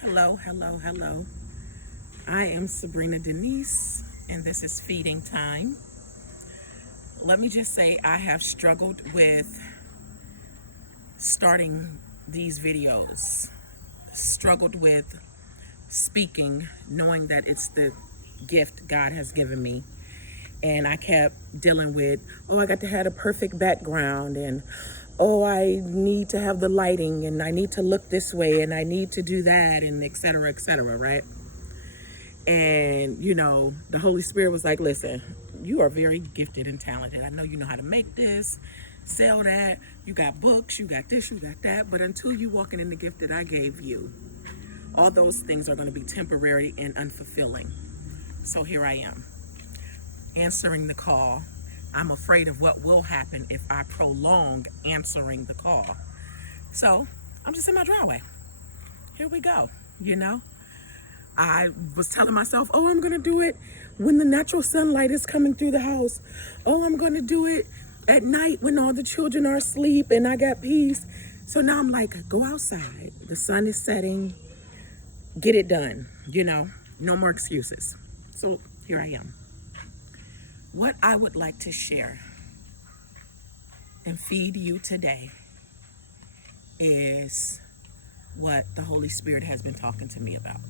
Hello, hello, hello. I am Sabrina Denise, and this is Feeding Time. Let me just say, I have struggled with starting these videos, struggled with speaking, knowing that it's the gift God has given me. And I kept dealing with, I got to have a perfect background, and I need to have the lighting, and I need to look this way, and I need to do that, and et cetera, right? And, the Holy Spirit was like, listen, you are very gifted and talented. I know you know how to make this, sell that. You got books, you got this, you got that. But until you walking in the gift that I gave you, all those things are going to be temporary and unfulfilling. So here I am, answering the call. I'm afraid of what will happen if I prolong answering the call. So I'm just in my driveway. Here we go, I was telling myself, I'm going to do it when the natural sunlight is coming through the house. I'm going to do it at night when all the children are asleep and I got peace. So now I'm like, go outside. The sun is setting. Get it done, no more excuses. So here I am. What I would like to share and feed you today is what the Holy Spirit has been talking to me about,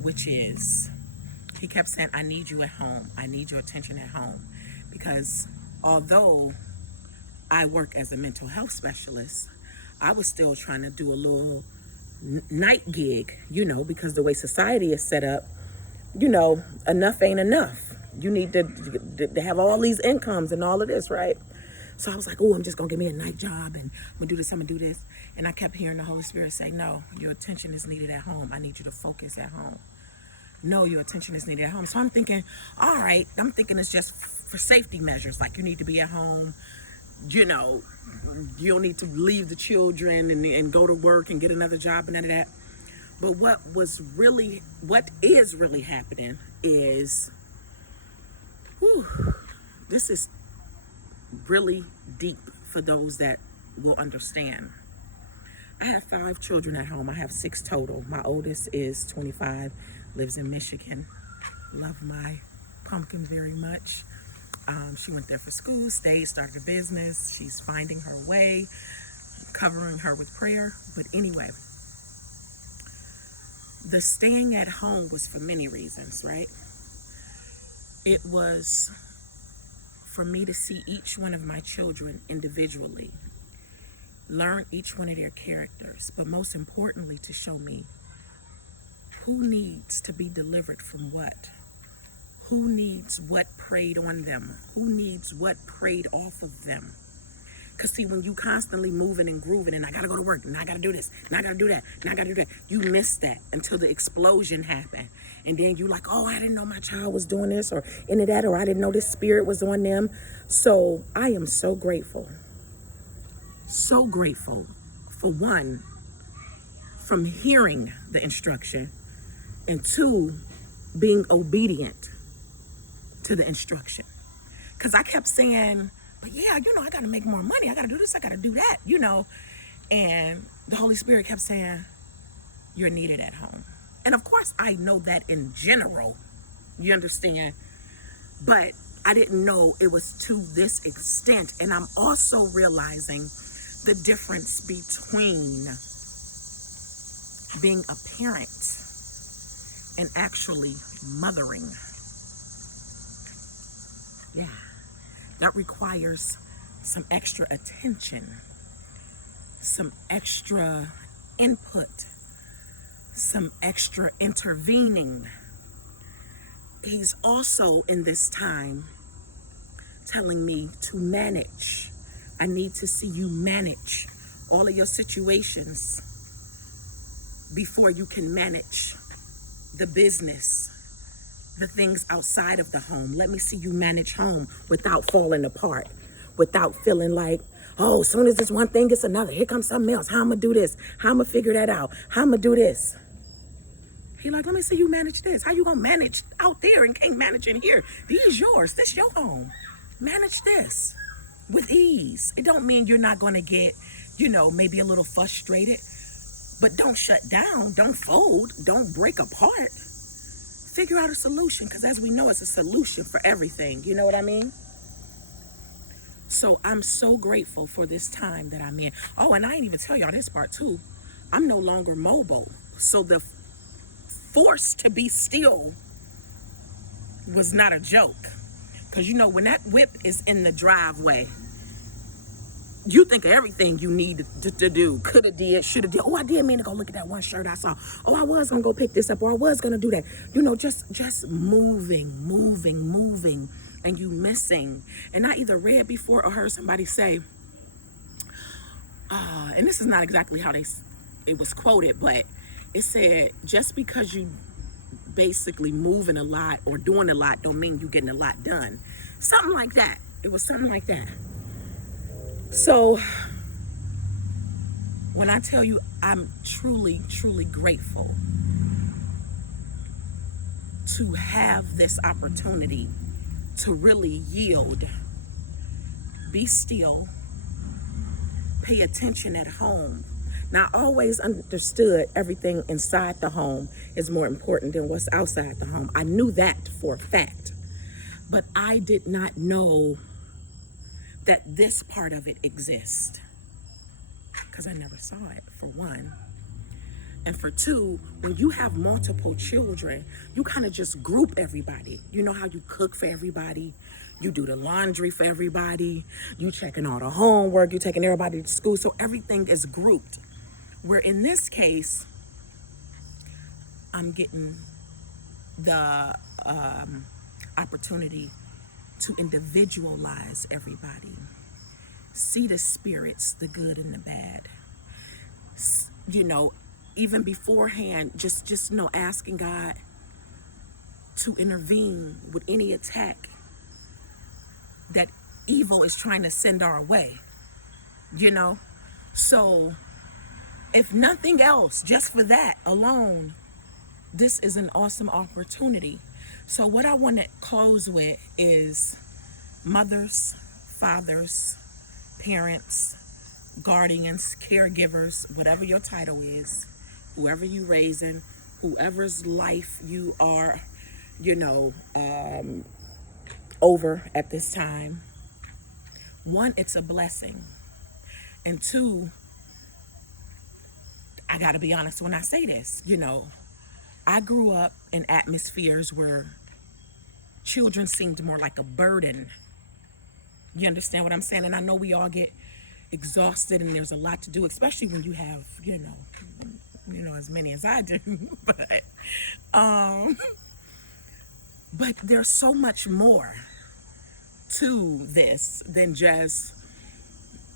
which is, he kept saying, I need you at home. I need your attention at home. Because although I work as a mental health specialist, I was still trying to do a little night gig, because the way society is set up, enough ain't enough. You need to have all these incomes and all of this, right? So I was like, I'm just going to give me a night job, and I'm going to do this, I'm going to do this. And I kept hearing the Holy Spirit say, no, your attention is needed at home. I need you to focus at home. No, your attention is needed at home. So I'm thinking, all right, it's just for safety measures. Like, you need to be at home, you don't need to leave the children and go to work and get another job and none of that. But what is really happening is, this is really deep for those that will understand. I have 5 children at home. I have 6 total. My oldest is 25, lives in Michigan. Love my pumpkin very much. She went there for school, stayed, started a business. She's finding her way, covering her with prayer. But anyway, the staying at home was for many reasons, right? It was for me to see each one of my children individually, learn each one of their characters, but most importantly, to show me who needs to be delivered from what, who needs what preyed on them, who needs what preyed off of them. Because see, when you constantly moving and grooving, and I gotta go to work, and I gotta do this, and I gotta do that, and I gotta do that, you miss that until the explosion happened. And then you like, I didn't know my child was doing this, or into that, or I didn't know this spirit was on them. So I am so grateful for one, from hearing the instruction, and 2, being obedient to the instruction. Because I kept saying, but yeah, I got to make more money. I got to do this, I got to do that, And the Holy Spirit kept saying, you're needed at home. And of course, I know that in general, you understand? But I didn't know it was to this extent. And I'm also realizing the difference between being a parent and actually mothering. Yeah, that requires some extra attention, some extra input, some extra intervening. He's also in this time telling me to manage. I need to see you manage all of your situations before you can manage the business, the things outside of the home. Let me see you manage home without falling apart, without feeling like, as soon as this one thing gets another, here comes something else. How I'm gonna do this? How I'm gonna figure that out? How I'm gonna do this? He like, let me see you manage this. How you gonna manage out there and can't manage in here? These yours, this your home. Manage this with ease. It don't mean you're not gonna get, maybe a little frustrated, But don't shut down, don't fold, don't break apart. Figure out a solution, because as we know, it's a solution for everything. You know what I mean? So I'm so grateful for this time that I'm in. Oh, and I didn't even tell y'all this part too. I'm no longer mobile. So the force to be still was not a joke. Because you know, when that whip is in the driveway, you think of everything you need to do. Could have did, should have did. Oh, I did mean to go look at that one shirt I saw. Oh, I was going to go pick this up, or I was going to do that. You know, just moving. And you missing. And I either read before or heard somebody say, and this is not exactly how it was quoted, but it said, just because you basically moving a lot or doing a lot don't mean you getting a lot done. Something like that. It was something like that. So when I tell you I'm truly grateful to have this opportunity to really yield, be still, pay attention at home. Now, I always understood everything inside the home is more important than what's outside the home. I knew that for a fact, but I did not know that this part of it exists, because I never saw it, for one. And for two, when you have multiple children, you kind of just group everybody. You know how you cook for everybody, you do the laundry for everybody, you checking all the homework, you taking everybody to school, so everything is grouped. Where in this case, I'm getting the opportunity to individualize everybody. See the spirits, the good and the bad. You know, even beforehand, just you know, asking God to intervene with any attack that evil is trying to send our way. You know? So, if nothing else, just for that alone, this is an awesome opportunity. So what I want to close with is mothers, fathers, parents, guardians, caregivers, whatever your title is, whoever you raising, whoever's life you are, you know, over at this time. One, it's a blessing. And two, I gotta be honest when I say this, you know, I grew up in atmospheres where children seemed more like a burden. You understand what I'm saying? And I know we all get exhausted and there's a lot to do, especially when you have, you know, as many as I do. But there's so much more to this than just,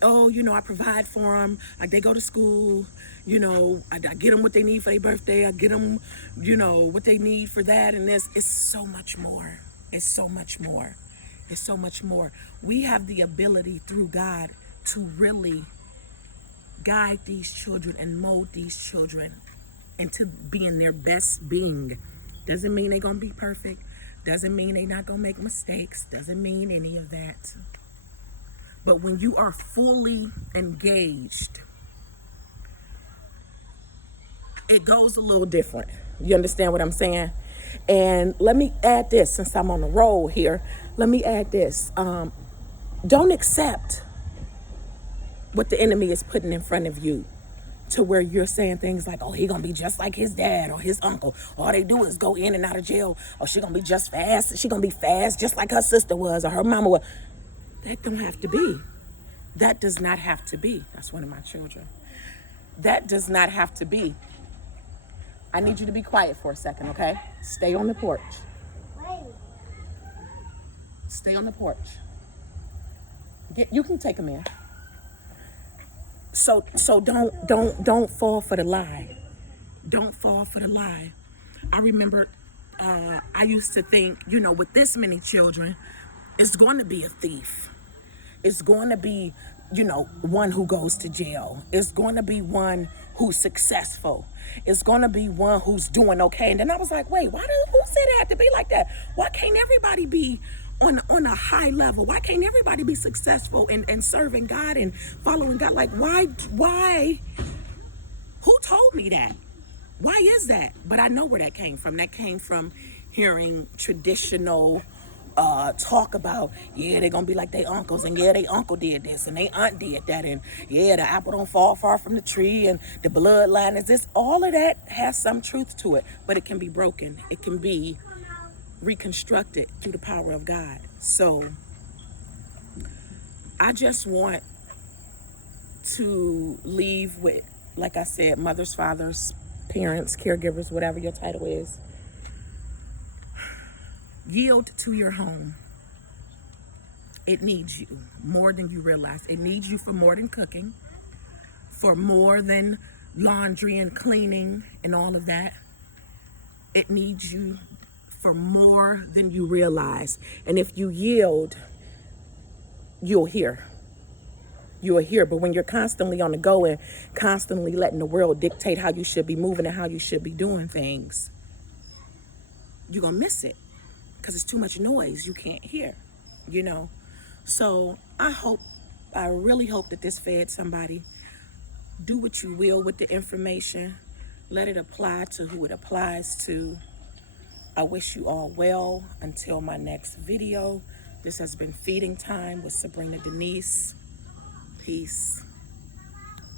oh, you know, I provide for them. They go to school. You know, I get them what they need for their birthday. I get them, you know, what they need for that and this. It's so much more. It's so much more. It's so much more. We have the ability through God to really guide these children and mold these children into being their best being. Doesn't mean they're going to be perfect. Doesn't mean they're not going to make mistakes. Doesn't mean any of that. But when you are fully engaged, it goes a little different. You understand what I'm saying? And let me add this, since I'm on the roll here, let me add this. Don't accept what the enemy is putting in front of you to where you're saying things like, oh, he gonna be just like his dad or his uncle. All they do is go in and out of jail. Or she gonna be just fast. She gonna be fast just like her sister was or her mama was. That don't have to be. That does not have to be. That's one of my children. That does not have to be. I need you to be quiet for a second, okay? Stay on the porch. Stay on the porch. You can take them in. So don't fall for the lie. Don't fall for the lie. I remember I used to think, you know, with this many children, it's going to be a thief. It's going to be, you know, one who goes to jail. It's going to be one who's successful. It's going to be one who's doing okay. And then I was like, wait, who said it had to be like that? Why can't everybody be on a high level? Why can't everybody be successful and serving God and following God? Like, why? Who told me that. Why is that? But I know where that came from. That came from hearing traditional talk about, yeah, they're gonna be like their uncles, and yeah, their uncle did this and their aunt did that, and yeah, the apple don't fall far from the tree, and the bloodline is this. All of that has some truth to it, but it can be broken. It can be reconstructed through the power of God. So I just want to leave with, like I said, mothers, fathers, parents, caregivers, whatever your title is. Yield to your home. It needs you more than you realize. It needs you for more than cooking, for more than laundry and cleaning and all of that. It needs you for more than you realize. And if you yield, you'll hear. You'll hear. But when you're constantly on the go and constantly letting the world dictate how you should be moving and how you should be doing things, you're going to miss it. Because it's too much noise you can't hear, you know. So I really hope that this fed somebody. Do what you will with the information. Let it apply to who it applies to. I wish you all well until my next video. This has been Feeding Time with Sabrina Denise. Peace.